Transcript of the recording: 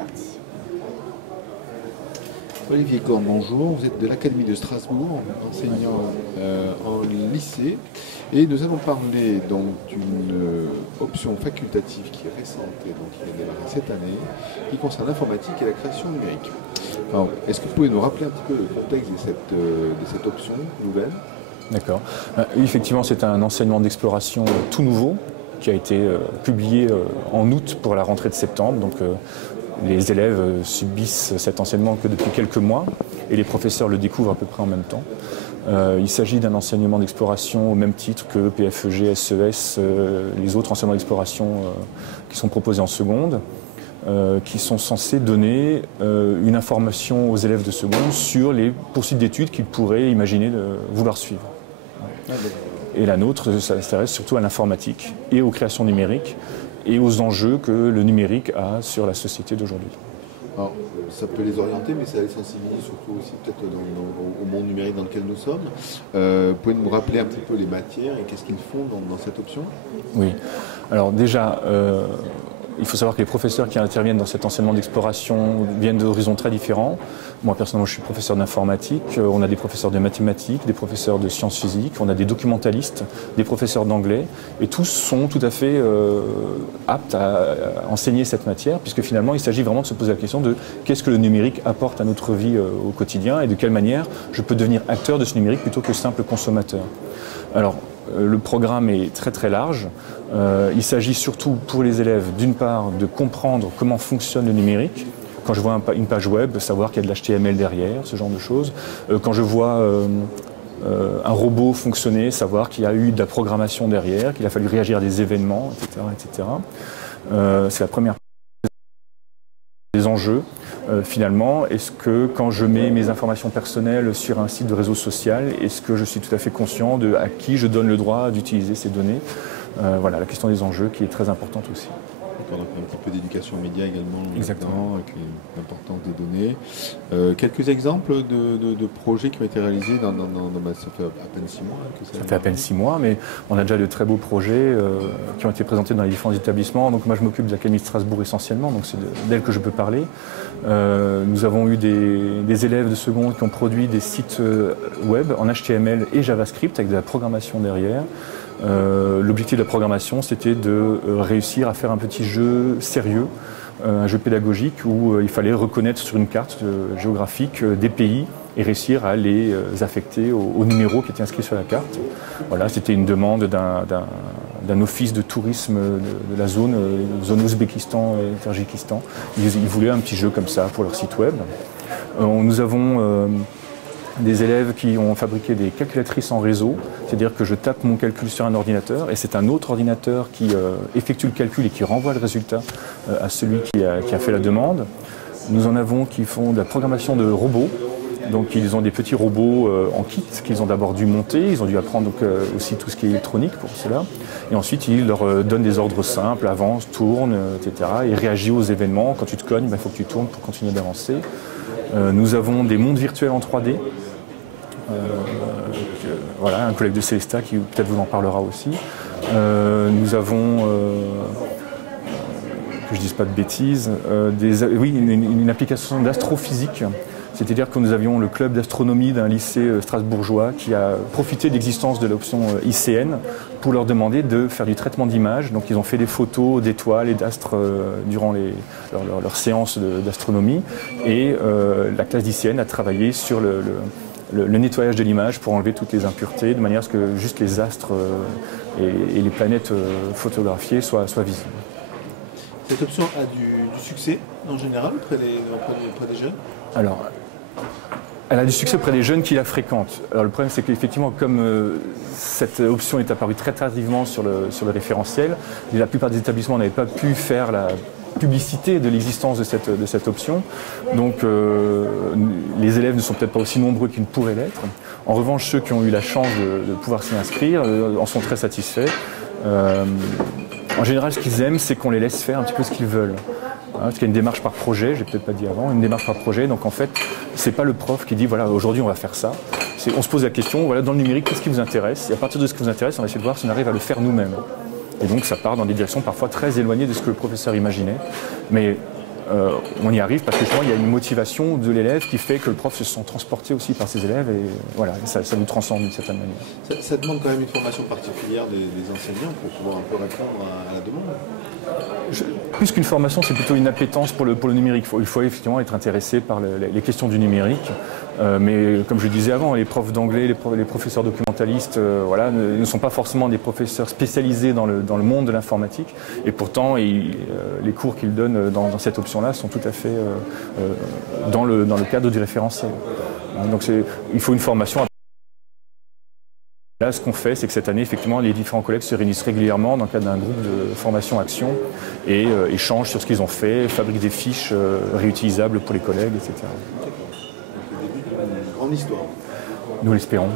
parti. Olivier Corne, bonjour. Vous êtes de l'Académie de Strasbourg, enseignant en lycée. Et nous allons parler donc d'une option facultative qui est récente et donc qui a démarré cette année, qui concerne l'informatique et la création numérique. Alors, est-ce que vous pouvez nous rappeler un petit peu le contexte de cette option nouvelle? D'accord. Effectivement, c'est un enseignement d'exploration tout nouveau qui a été publié en août pour la rentrée de septembre. Donc, les élèves subissent cet enseignement que depuis quelques mois et les professeurs le découvrent à peu près en même temps. Il s'agit d'un enseignement d'exploration au même titre que PFEG, SES, les autres enseignements d'exploration qui sont proposés en seconde, qui sont censés donner une information aux élèves de seconde sur les poursuites d'études qu'ils pourraient imaginer vouloir suivre. Et la nôtre s'intéresse surtout à l'informatique et aux créations numériques et aux enjeux que le numérique a sur la société d'aujourd'hui. Alors, ça peut les orienter, mais ça les sensibilise surtout aussi peut-être au monde numérique dans lequel nous sommes. Vous pouvez nous rappeler un petit peu les matières et qu'est-ce qu'ils font dans cette option? Oui. Alors déjà, il faut savoir que les professeurs qui interviennent dans cet enseignement d'exploration viennent d'horizons très différents. Moi, personnellement, je suis professeur d'informatique. On a des professeurs de mathématiques, des professeurs de sciences physiques, on a des documentalistes, des professeurs d'anglais. Et tous sont tout à fait aptes à enseigner cette matière, puisque finalement, il s'agit vraiment de se poser la question de qu'est-ce que le numérique apporte à notre vie au quotidien et de quelle manière je peux devenir acteur de ce numérique plutôt que simple consommateur. Alors, le programme est très très large. Il s'agit surtout pour les élèves, d'une part, de comprendre comment fonctionne le numérique. Quand je vois une page web, savoir qu'il y a de l'HTML derrière, ce genre de choses. Quand je vois un robot fonctionner, savoir qu'il y a eu de la programmation derrière, qu'il a fallu réagir à des événements, etc. etc. C'est la première des enjeux. Finalement, est-ce que quand je mets mes informations personnelles sur un site de réseau social, est-ce que je suis tout à fait conscient de à qui je donne le droit d'utiliser ces données? Voilà, la question des enjeux qui est très importante aussi. Donc un petit peu d'éducation aux médias également, exactement, avec l'importance des données. Quelques exemples de projets qui ont été réalisés ça fait à peine 6 mois que ça fait à peine 6 mois, mais on a déjà de très beaux projets qui ont été présentés dans les différents établissements. Donc moi je m'occupe de l'Académie de Strasbourg essentiellement, donc c'est d'elle que je peux parler. Nous avons eu des élèves de seconde qui ont produit des sites web en HTML et JavaScript avec de la programmation derrière. L'objectif de la programmation, c'était de réussir à faire un petit jeu sérieux, un jeu pédagogique où il fallait reconnaître sur une carte géographique des pays et réussir à les affecter au numéro qui était inscrit sur la carte. Voilà, c'était une demande d'un office de tourisme de la zone Ouzbékistan et Tadjikistan. Ils voulaient un petit jeu comme ça pour leur site web. Nous avons des élèves qui ont fabriqué des calculatrices en réseau, c'est-à-dire que je tape mon calcul sur un ordinateur et c'est un autre ordinateur qui effectue le calcul et qui renvoie le résultat à celui qui a fait la demande. Nous en avons qui font de la programmation de robots. Donc ils ont des petits robots en kit qu'ils ont d'abord dû monter, ils ont dû apprendre donc, aussi tout ce qui est électronique pour cela. Et ensuite ils leur donnent des ordres simples, avance, tourne, etc. Et réagit aux événements. Quand tu te cognes, il faut que tu tournes pour continuer d'avancer. Nous avons des mondes virtuels en 3D. Voilà, un collègue de Célestat qui peut-être vous en parlera aussi. Nous avons, que je ne dise pas de bêtises, une application d'astrophysique. C'est-à-dire que nous avions le club d'astronomie d'un lycée strasbourgeois qui a profité de l'existence de l'option ICN pour leur demander de faire du traitement d'images. Donc ils ont fait des photos d'étoiles et d'astres durant leur séance d'astronomie. Et la classe d'ICN a travaillé sur le nettoyage de l'image pour enlever toutes les impuretés, de manière à ce que juste les astres et les planètes photographiées soient visibles. Cette option a du succès en général auprès des jeunes? Alors, elle a du succès auprès des jeunes qui la fréquentent. Alors, le problème, c'est qu'effectivement, comme cette option est apparue très tardivement sur le référentiel, la plupart des établissements n'avaient pas pu faire la publicité de l'existence de cette option. Donc, les élèves ne sont peut-être pas aussi nombreux qu'ils ne pourraient l'être. En revanche, ceux qui ont eu la chance de pouvoir s'y inscrire en sont très satisfaits. En général, ce qu'ils aiment, c'est qu'on les laisse faire un petit peu ce qu'ils veulent. Parce qu'il y a une démarche par projet, je l'ai peut-être pas dit avant, une démarche par projet. Donc en fait, c'est pas le prof qui dit voilà, aujourd'hui on va faire ça. On se pose la question, voilà, dans le numérique, qu'est-ce qui vous intéresse? Et à partir de ce qui vous intéresse, on va essayer de voir si on arrive à le faire nous-mêmes. Et donc ça part dans des directions parfois très éloignées de ce que le professeur imaginait. Mais on y arrive parce que justement il y a une motivation de l'élève qui fait que le prof se sent transporté aussi par ses élèves et voilà, ça nous transcende d'une certaine manière. Ça demande quand même une formation particulière des enseignants pour pouvoir un peu répondre à la demande. Plus qu'une formation, c'est plutôt une appétence pour le numérique. Il faut effectivement être intéressé par les questions du numérique. Mais comme je disais avant, les profs d'anglais, les professeurs documentalistes voilà, ne sont pas forcément des professeurs spécialisés dans le monde de l'informatique. Et pourtant, les cours qu'ils donnent dans cette option-là sont tout à fait dans le cadre du référentiel. Donc il faut une formation. Là, ce qu'on fait, c'est que cette année, effectivement, les différents collègues se réunissent régulièrement dans le cadre d'un groupe de formation action et échangent sur ce qu'ils ont fait, fabriquent des fiches réutilisables pour les collègues, etc. Donc le début d'une grande histoire. Nous l'espérons.